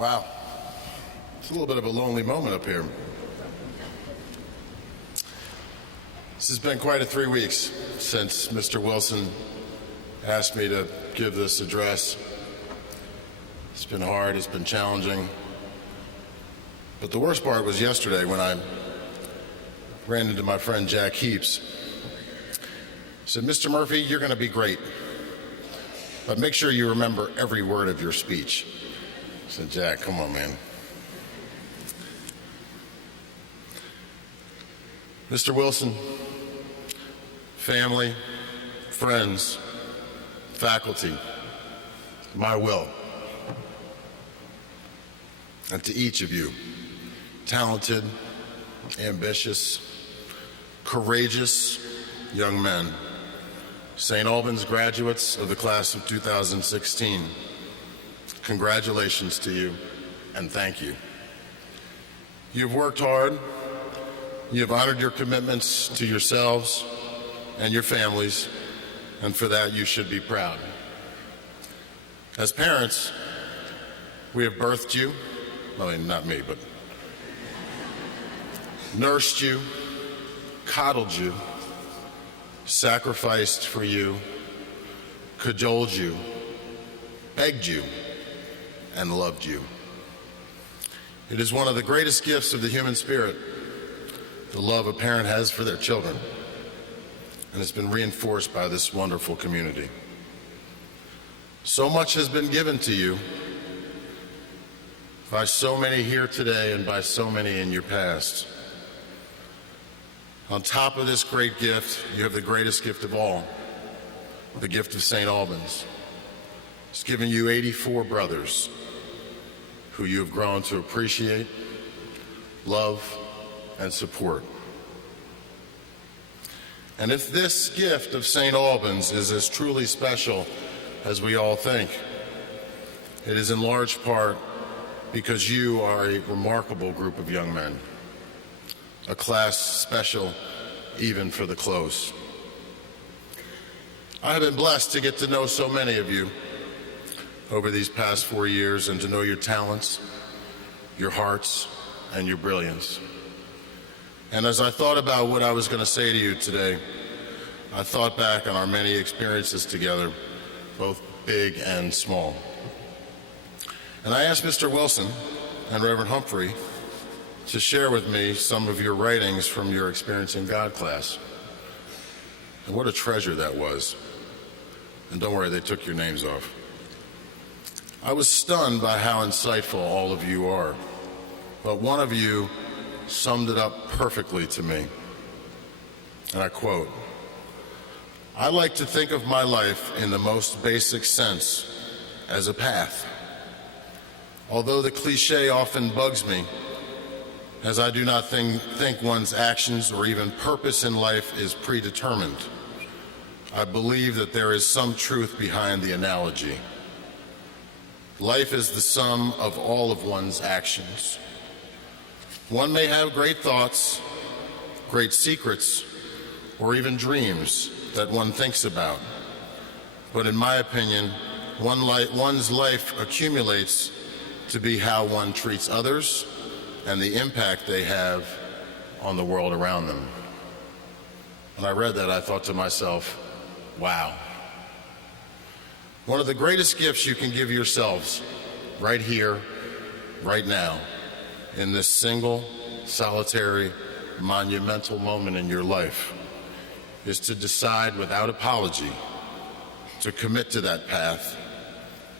Wow. It's a little bit of a lonely moment up here. This has been quite a 3 weeks since Mr. Wilson asked me to give this address. It's been hard, it's been challenging. But the worst part was yesterday when I ran into my friend Jack Heaps. He said, "Mr. Murphy, you're going to be great, but make sure you remember every word of your speech." I said, "Jack, come on, man." Mr. Wilson, family, friends, faculty, my will, and to each of you, talented, ambitious, courageous young men, St. Albans graduates of the class of 2016, congratulations to you and thank you. You've worked hard, you've honored your commitments to yourselves and your families, and for that you should be proud. As parents, we have birthed you, well, not me, but nursed you, coddled you, sacrificed for you, cajoled you, begged you, and loved you. It is one of the greatest gifts of the human spirit, the love a parent has for their children, and it's been reinforced by this wonderful community. So much has been given to you by so many here today and by so many in your past. On top of this great gift, you have the greatest gift of all, the gift of St. Albans. It's given you 84 brothers who you have grown to appreciate, love, and support. And if this gift of St. Albans is as truly special as we all think, it is in large part because you are a remarkable group of young men, a class special even for the close. I have been blessed to get to know so many of you over these past 4 years and to know your talents, your hearts, and your brilliance. And as I thought about what I was going to say to you today, I thought back on our many experiences together, both big and small. And I asked Mr. Wilson and Reverend Humphrey to share with me some of your writings from your Experiencing God class. And what a treasure that was. And don't worry, they took your names off. I was stunned by how insightful all of you are, but one of you summed it up perfectly to me. And I quote, "I like to think of my life in the most basic sense as a path. Although the cliche often bugs me, as I do not think one's actions or even purpose in life is predetermined, I believe that there is some truth behind the analogy. Life is the sum of all of one's actions. One may have great thoughts, great secrets, or even dreams that one thinks about. But in my opinion, one's life accumulates to be how one treats others and the impact they have on the world around them." When I read that, I thought to myself, wow. One of the greatest gifts you can give yourselves right here, right now, in this single, solitary, monumental moment in your life, is to decide without apology to commit to that path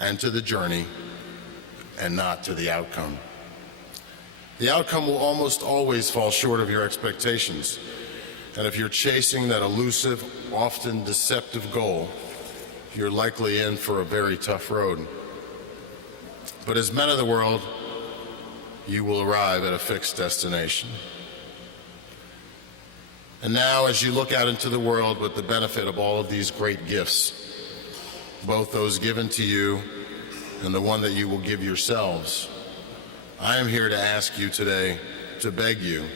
and to the journey and not to the outcome. The outcome will almost always fall short of your expectations, and if you're chasing that elusive, often deceptive goal, you're likely in for a very tough road. But as men of the world, you will arrive at a fixed destination. And now, as you look out into the world with the benefit of all of these great gifts, both those given to you and the one that you will give yourselves, I am here to ask you today, to beg you,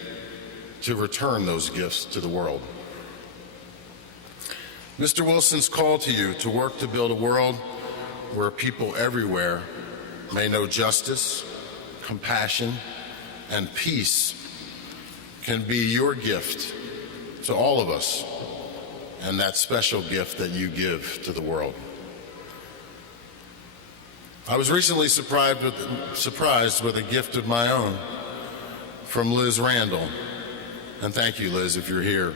to return those gifts to the world. Mr. Wilson's call to you to work to build a world where people everywhere may know justice, compassion, and peace can be your gift to all of us, and that special gift that you give to the world. I was recently surprised with a gift of my own from Liz Randall. And thank you, Liz, if you're here.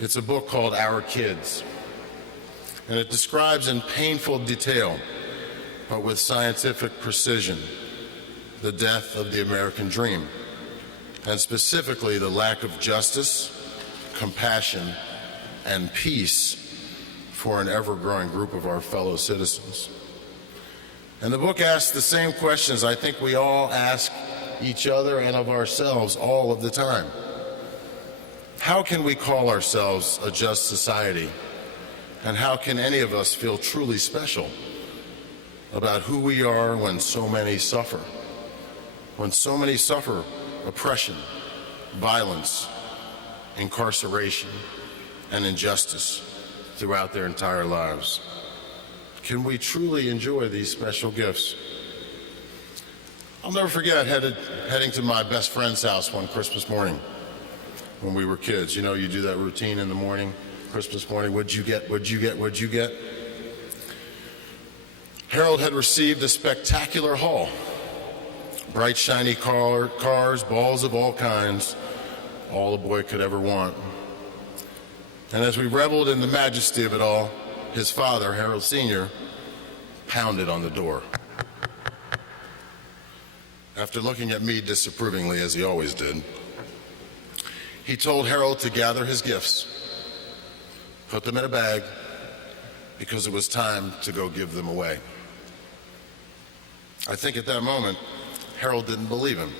It's a book called Our Kids. And it describes in painful detail, but with scientific precision, the death of the American dream, and specifically the lack of justice, compassion, and peace for an ever-growing group of our fellow citizens. And the book asks the same questions I think we all ask each other and of ourselves all of the time. How can we call ourselves a just society? And how can any of us feel truly special about who we are when so many suffer? When so many suffer oppression, violence, incarceration, and injustice throughout their entire lives. Can we truly enjoy these special gifts? I'll never forget heading to my best friend's house one Christmas morning when we were kids. You know, you do that routine in the morning, Christmas morning, what'd you get, what'd you get, what'd you get? Harold had received a spectacular haul. Bright, shiny cars, balls of all kinds, all a boy could ever want. And as we reveled in the majesty of it all, his father, Harold Sr., pounded on the door. After looking at me disapprovingly, as he always did, he told Harold to gather his gifts, put them in a bag, because it was time to go give them away. I think at that moment, Harold didn't believe him,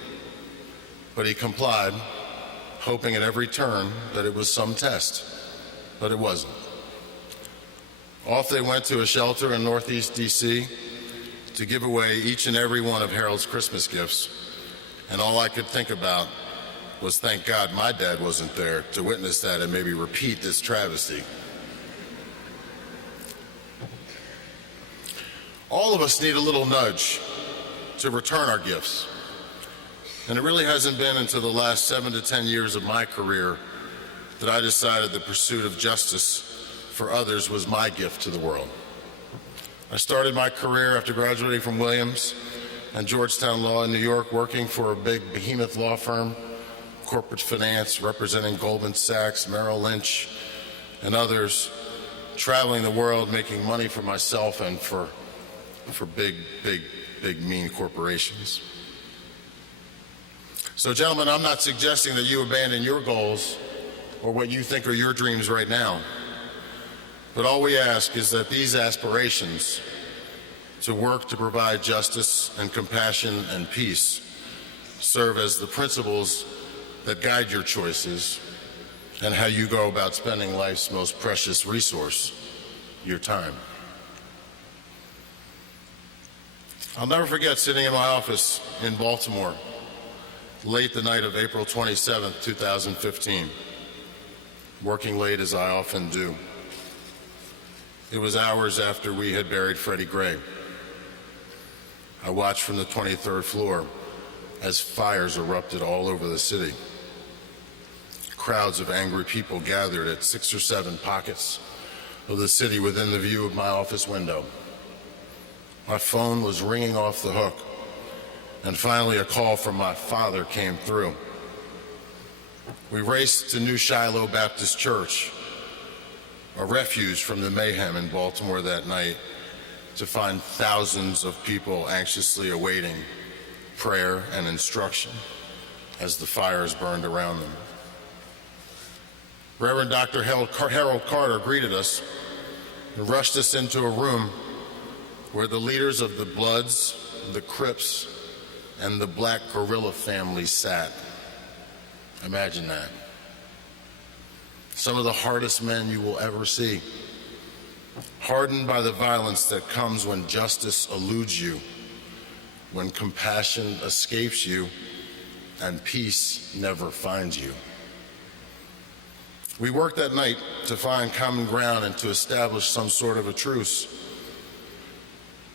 but he complied, hoping at every turn that it was some test, but it wasn't. Off they went to a shelter in Northeast DC to give away each and every one of Harold's Christmas gifts, and all I could think about was, thank God my dad wasn't there to witness that and maybe repeat this travesty. All of us need a little nudge to return our gifts. And it really hasn't been until the last 7 to 10 years of my career that I decided the pursuit of justice for others was my gift to the world. I started my career after graduating from Williams and Georgetown Law in New York, working for a big behemoth law firm, corporate finance, representing Goldman Sachs, Merrill Lynch, and others, traveling the world, making money for myself and for big, mean corporations. So, gentlemen, I'm not suggesting that you abandon your goals or what you think are your dreams right now. But all we ask is that these aspirations to work to provide justice and compassion and peace serve as the principles that guide your choices and how you go about spending life's most precious resource, your time. I'll never forget sitting in my office in Baltimore late the night of April 27th, 2015, working late as I often do. It was hours after we had buried Freddie Gray. I watched from the 23rd floor as fires erupted all over the city. Crowds of angry people gathered at 6 or 7 pockets of the city within the view of my office window. My phone was ringing off the hook, and finally a call from my father came through. We raced to New Shiloh Baptist Church, a refuge from the mayhem in Baltimore that night, to find thousands of people anxiously awaiting prayer and instruction as the fires burned around them. Reverend Dr. Harold Carter greeted us and rushed us into a room where the leaders of the Bloods, the Crips, and the Black Guerrilla families sat. Imagine that. Some of the hardest men you will ever see, hardened by the violence that comes when justice eludes you, when compassion escapes you, and peace never finds you. We worked that night to find common ground and to establish some sort of a truce,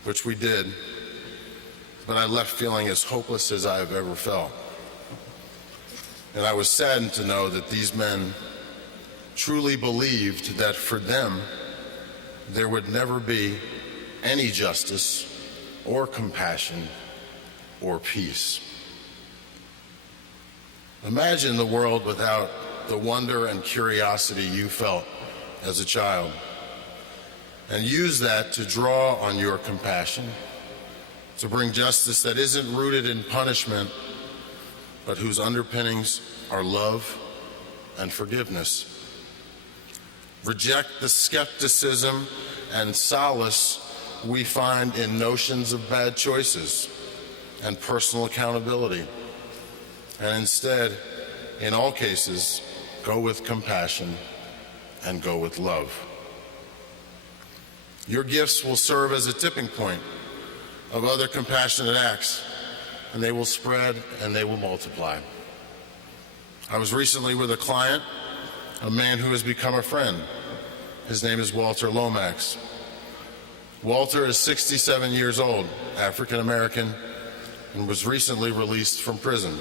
which we did. but I left feeling as hopeless as I have ever felt. And I was saddened to know that these men truly believed that for them, there would never be any justice or compassion or peace. Imagine the world without the wonder and curiosity you felt as a child, and use that to draw on your compassion, to bring justice that isn't rooted in punishment, but whose underpinnings are love and forgiveness. Reject the skepticism and solace we find in notions of bad choices and personal accountability, and instead, in all cases, go with compassion and go with love. Your gifts will serve as a tipping point of other compassionate acts, and they will spread and they will multiply. I was recently with a client, a man who has become a friend. His name is Walter Lomax. Walter is 67 years old, African American, and was recently released from prison.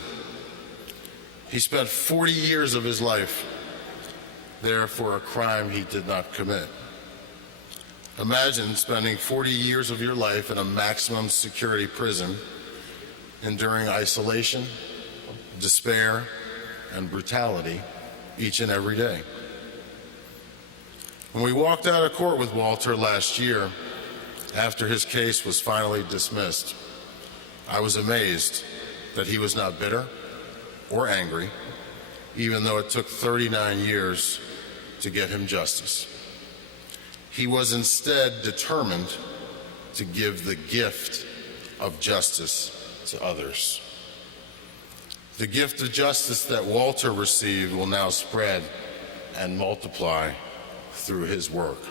He spent 40 years of his life there for a crime he did not commit. Imagine spending 40 years of your life in a maximum security prison, enduring isolation, despair, and brutality each and every day. When we walked out of court with Walter last year, after his case was finally dismissed, I was amazed that he was not bitter or angry, even though it took 39 years to get him justice. He was instead determined to give the gift of justice to others. The gift of justice that Walter received will now spread and multiply through his work.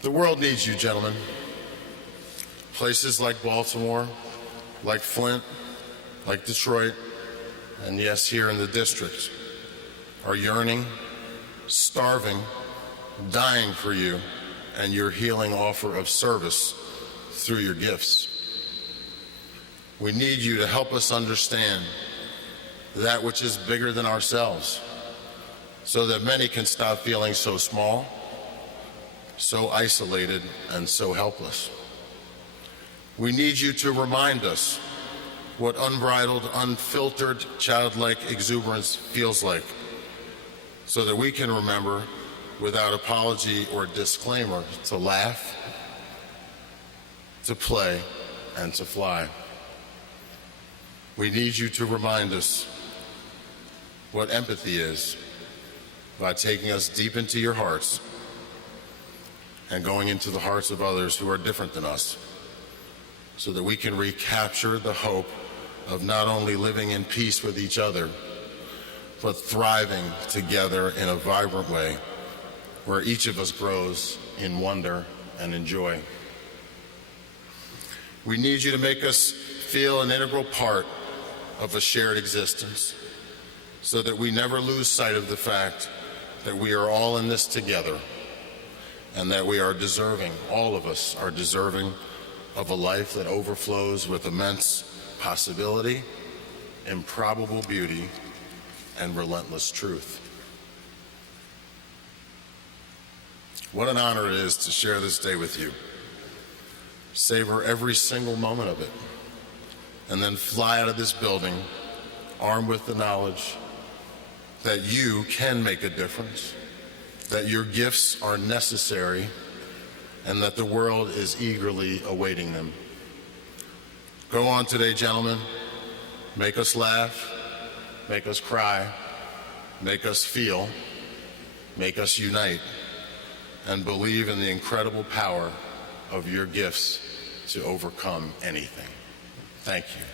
The world needs you, gentlemen. Places like Baltimore, like Flint, like Detroit, and yes, here in the district, are yearning, starving, dying for you and your healing offer of service through your gifts. We need you to help us understand that which is bigger than ourselves, so that many can stop feeling so small, so isolated, and so helpless. We need you to remind us what unbridled, unfiltered, childlike exuberance feels like, so that we can remember, without apology or disclaimer, to laugh, to play, and to fly. We need you to remind us what empathy is by taking us deep into your hearts and going into the hearts of others who are different than us, so that we can recapture the hope of not only living in peace with each other, but thriving together in a vibrant way where each of us grows in wonder and in joy. We need you to make us feel an integral part of a shared existence, so that we never lose sight of the fact that we are all in this together, and that we are deserving, all of us are deserving, of a life that overflows with immense possibility, improbable beauty, and relentless truth. What an honor it is to share this day with you. Savor every single moment of it, and then fly out of this building armed with the knowledge that you can make a difference, that your gifts are necessary, and that the world is eagerly awaiting them. Go on today, gentlemen. Make us laugh, make us cry, make us feel, make us unite, and believe in the incredible power of your gifts to overcome anything. Thank you.